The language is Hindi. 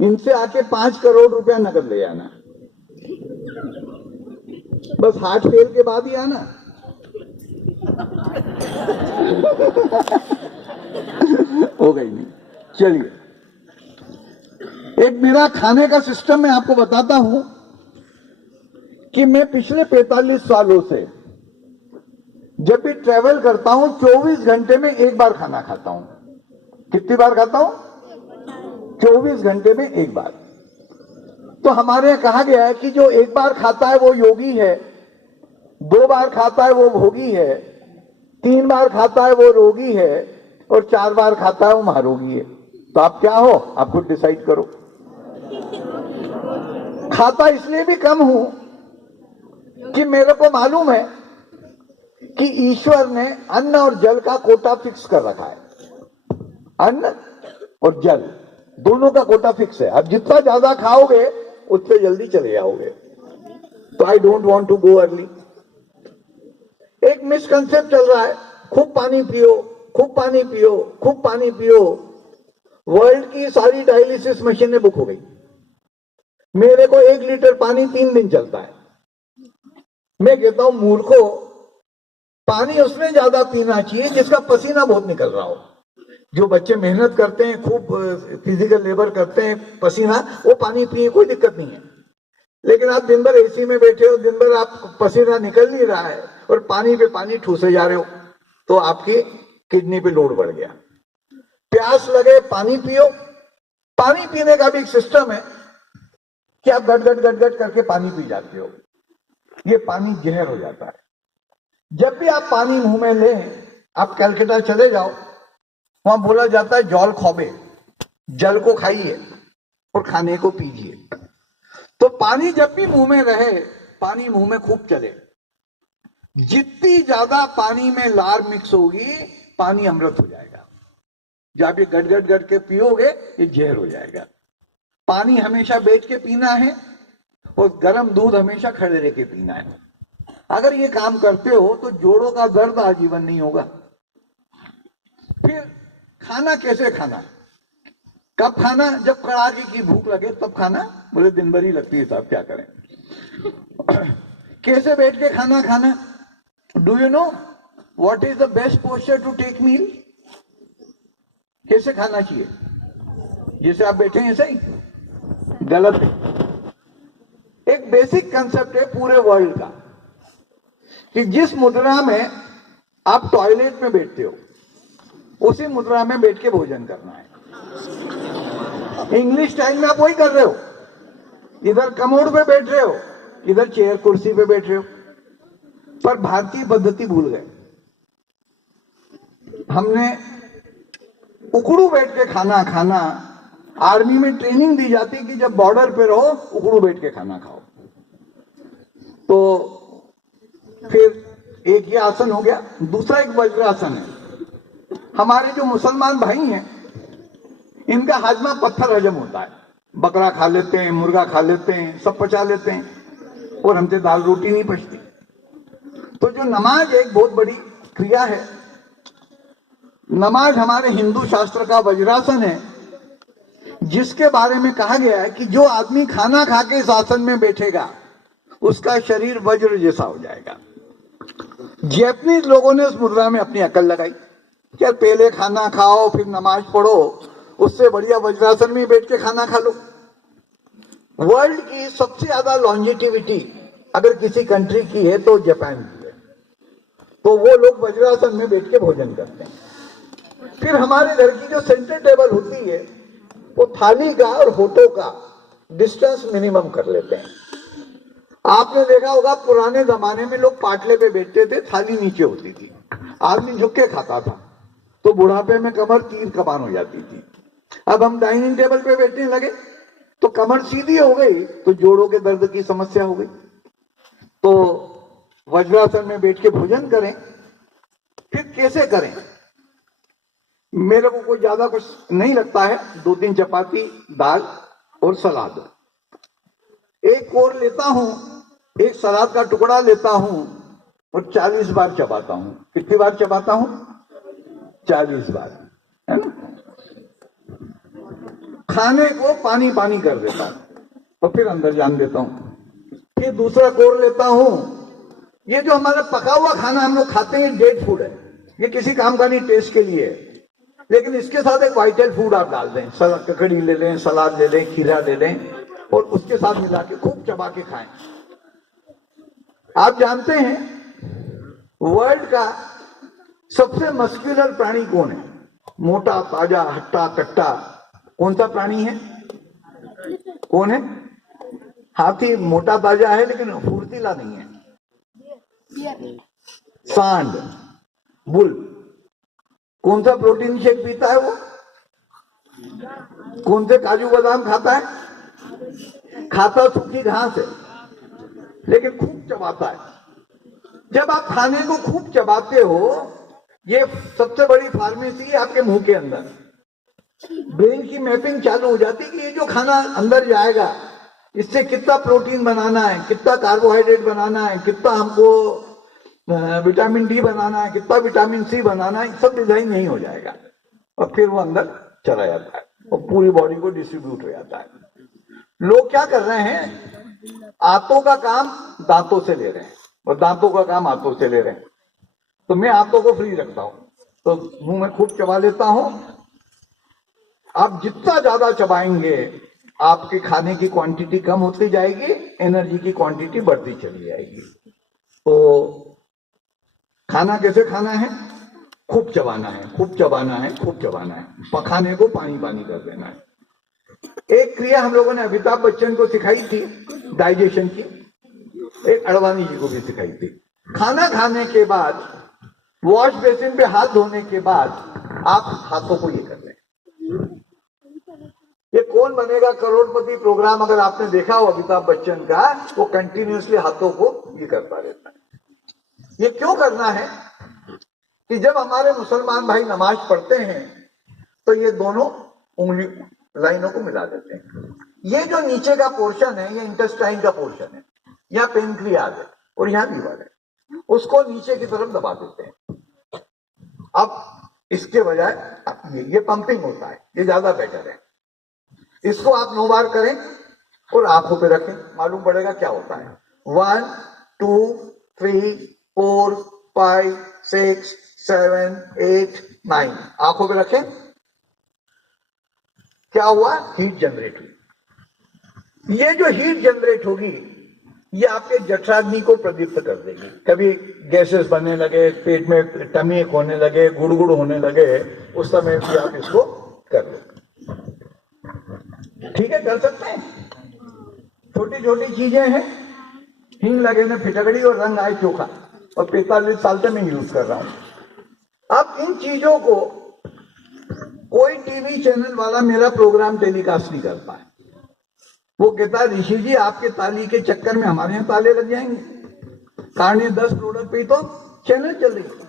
इनसे आके 5 करोड़ रुपया नकद ले आना, बस हार्ट फेल के बाद ही आना। हो गई नहीं। चलिए, एक मेरा खाने का सिस्टम मैं आपको बताता हूं कि मैं पिछले 45 सालों से जब भी ट्रेवल करता हूं 24 घंटे में एक बार खाना खाता हूं। कितनी बार खाता हूं? 24 घंटे में एक बार। तो हमारे यहां कहा गया है कि जो एक बार खाता है वो योगी है, 2 बार खाता है वो भोगी है, 3 बार खाता है वो रोगी है, और 4 बार खाता है वो महारोगी है। तो आप क्या हो? आप खुद डिसाइड करो। खाता इसलिए भी कम हूं कि मेरे को मालूम है कि ईश्वर ने अन्न और जल का कोटा फिक्स कर रखा है। अन्न और जल दोनों का कोटा फिक्स है। अब जितना ज्यादा खाओगे उतने जल्दी चले जाओगे। तो I don't want to go early. एक मिसकंसेप्ट चल रहा है, खूब पानी पियो, खूब पानी पियो, खूब पानी पियो। वर्ल्ड की सारी डायलिसिस मशीनें बुक हो गई। मेरे को 1 लीटर पानी 3 दिन चलता है। मैं कहता हूं मूर्खो, पानी उसमें ज्यादा पीना चाहिए जिसका पसीना बहुत निकल रहा हो। जो बच्चे मेहनत करते हैं, खूब फिजिकल लेबर करते हैं, पसीना, वो पानी पिए, कोई दिक्कत नहीं है। लेकिन आप दिन भर एसी में बैठे हो, दिन भर आप पसीना निकल नहीं रहा है और पानी पे पानी ठूसे जा रहे हो, तो आपकी किडनी पे लोड बढ़ गया। प्यास लगे पानी पियो। पानी पीने का भी एक सिस्टम है कि आप गट गट गट गट करके पानी पी जाते हो। ये पानी जहर हो जाता है। जब भी आप पानी मुंह में लें, आप कलकत्ता चले जाओ, वहां बोला जाता है जल खोबे, जल को खाइए और खाने को पीजिए। तो पानी जब भी मुंह में रहे, पानी मुंह में खूब चले। जितनी ज्यादा पानी में लार मिक्स होगी, पानी अमृत हो जाएगा। जब ये गट गट गट के पियोगे, ये जहर हो जाएगा। पानी हमेशा बैठ के पीना है और गर्म दूध हमेशा खड़े रह के पीना है। अगर ये काम करते हो तो जोड़ों का दर्द आजीवन नहीं होगा। फिर खाना कैसे खाना? कब खाना? जब कड़ाके की भूख लगे तब खाना। बोले दिन भर ही लगती है साहब, क्या करें। कैसे बैठ के खाना खाना? Do you know what is the best posture to take meal? कैसे खाना चाहिए? जैसे आप बैठे हैं ऐसे ही? गलत है। एक बेसिक कंसेप्ट है पूरे वर्ल्ड का कि जिस मुद्रा में आप टॉयलेट में बैठते हो, उसी मुद्रा में बैठ के भोजन करना है। इंग्लिश टाइम में आप वही कर रहे हो। इधर कमोड पे बैठ रहे हो, इधर चेयर कुर्सी पे बैठ रहे हो, पर भारतीय पद्धति भूल गए। हमने उकड़ू बैठ के खाना खाना। आर्मी में ट्रेनिंग दी जाती कि जब बॉर्डर पे रहो उकड़ू बैठ के खाना खाओ। तो फिर एक ये आसन हो गया। दूसरा एक वज्रासन है। हमारे जो मुसलमान भाई हैं, इनका हाजमा पत्थर हजम होता है। बकरा खा लेते हैं, मुर्गा खा लेते हैं, सब पचा लेते हैं, और हमसे दाल रोटी नहीं पचती। तो जो नमाज एक बहुत बड़ी क्रिया है। नमाज हमारे हिंदू शास्त्र का वज्रासन है, जिसके बारे में कहा गया है कि जो आदमी खाना खा के इस आसन में बैठेगा, उसका शरीर वज्र जैसा हो जाएगा। जैपनीज लोगों ने उस मुद्रा में अपनी अकल लगाई कि पहले खाना खाओ फिर नमाज पढ़ो, उससे बढ़िया वज्रासन में बैठ के खाना खा लो। वर्ल्ड की सबसे ज्यादा लॉन्जेटिविटी अगर किसी कंट्री की है तो जापान की है। तो वो लोग वज्रासन में बैठ के भोजन करते हैं। फिर हमारे घर की जो सेंटर टेबल होती है, वो थाली का और होठों का डिस्टेंस मिनिमम कर लेते हैं। आपने देखा होगा पुराने जमाने में लोग पाटले पे बैठते थे, थाली नीचे होती थी, आदमी झुक के खाता था, तो बुढ़ापे में कमर तीर कमान हो जाती थी। अब हम डाइनिंग टेबल पे बैठने लगे तो कमर सीधी हो गई, तो जोड़ों के दर्द की समस्या हो गई। तो वज्रासन में बैठ के भोजन करें। फिर कैसे करें? मेरे को कोई ज्यादा कुछ नहीं लगता है। 2-3 चपाती, दाल और सलाद। एक कोर लेता हूं, एक सलाद का टुकड़ा लेता हूं और 40 बार चबाता हूं। कितनी बार चबाता हूं? 40 बार, है ना। खाने को पानी पानी कर देता हूं और फिर अंदर जान देता हूं। फिर दूसरा कोर लेता हूं। ये जो हमारा पका हुआ खाना हम लोग खाते हैं डेड फूड है, ये किसी काम का नहीं, टेस्ट के लिए है। लेकिन इसके साथ एक वाइटल फूड आप डाल दें, ककड़ी ले लें, सलाद ले लें, खीरा ले लें और उसके साथ मिला के खूब चबा के खाएं। आप जानते हैं वर्ल्ड का सबसे मस्कुलर प्राणी कौन है? मोटा, ताजा, हट्टा कट्टा कौन सा प्राणी है? कौन है? हाथी मोटा ताजा है लेकिन फुर्तीला नहीं है। सांड, बुल। कौन सा प्रोटीन शेक पीता है वो? कौन से काजू बादाम खाता है? खाता सूखी घास है लेकिन खूब चबाता है। जब आप खाने को खूब चबाते हो, ये सबसे बड़ी फार्मेसी है आपके मुंह के अंदर। ब्रेन की मैपिंग चालू हो जाती है कि ये जो खाना अंदर जाएगा इससे कितना प्रोटीन बनाना है, कितना कार्बोहाइड्रेट बनाना है, कितना हमको विटामिन डी बनाना है, कितना विटामिन सी बनाना है, सब डिजाइन नहीं हो जाएगा और फिर वो अंदर चला जाता है और पूरी बॉडी को डिस्ट्रीब्यूट हो जाता है। लोग क्या कर रहे हैं? आंतों का काम दांतों से ले रहे हैं और दांतों का काम आंतों से ले रहे हैं। तो मैं आंतों को फ्री रखता हूं तो मुंह में खूब चबा लेता हूं। आप जितना ज्यादा चबाएंगे आपके खाने की क्वांटिटी कम होती जाएगी, एनर्जी की क्वांटिटी बढ़ती चली जाएगी। तो खाना कैसे खाना है? खूब चबाना है, खूब चबाना है, खूब चबाना है। पखाने को पानी पानी कर देना है। एक क्रिया हम लोगों ने अमिताभ बच्चन को सिखाई थी डाइजेशन की, एक अडवाणी जी को भी सिखाई थी। खाना खाने के बाद वॉश बेसिन पे हाथ धोने के बाद आप हाथों को ये कर लें। ये कौन बनेगा करोड़पति प्रोग्राम अगर आपने देखा हो अमिताभ बच्चन का, वो कंटिन्यूअसली हाथों को ये करता रहता है। ये क्यों करना है कि जब हमारे मुसलमान भाई नमाज पढ़ते हैं तो ये दोनों उंगली लाइनों को मिला देते हैं। ये जो नीचे का पोर्शन है ये इंटेस्टाइन का पोर्शन है, यहाँ पेनक्रियाज है और यहाँ लीवर है, उसको नीचे की तरफ दबा देते हैं। अब इसके बजाय ये पंपिंग होता है, ये ज्यादा बेटर है। इसको आप 9 बार करें और आंखों पे रखें, मालूम पड़ेगा क्या होता है। 1 2 3 4 5 6 7 8 9 आंखों पे रखें। क्या हुआ? हीट जनरेट हुई। ये जो हीट जनरेट होगी ये आपके जठराग्नि को प्रदीप्त कर देगी। कभी गैसेस बनने लगे, पेट में टमी एक होने लगे, गुड़गुड़ होने लगे, उस समय भी आप इसको कर लो। ठीक है, कर सकते हैं। छोटी छोटी चीजें हैं। हिंग लगे में फिटकड़ी और रंग आए चोखा, और 45 साल से मैं यूज कर रहा हूं। अब इन चीजों को कोई टीवी चैनल वाला मेरा प्रोग्राम टेलीकास्ट नहीं करता है। वो कहता है ऋषि जी आपके ताली के चक्कर में हमारे यहाँ ताले लग जाएंगे, कारण ये 10 प्रोडक्ट पे तो चैनल चल रही है।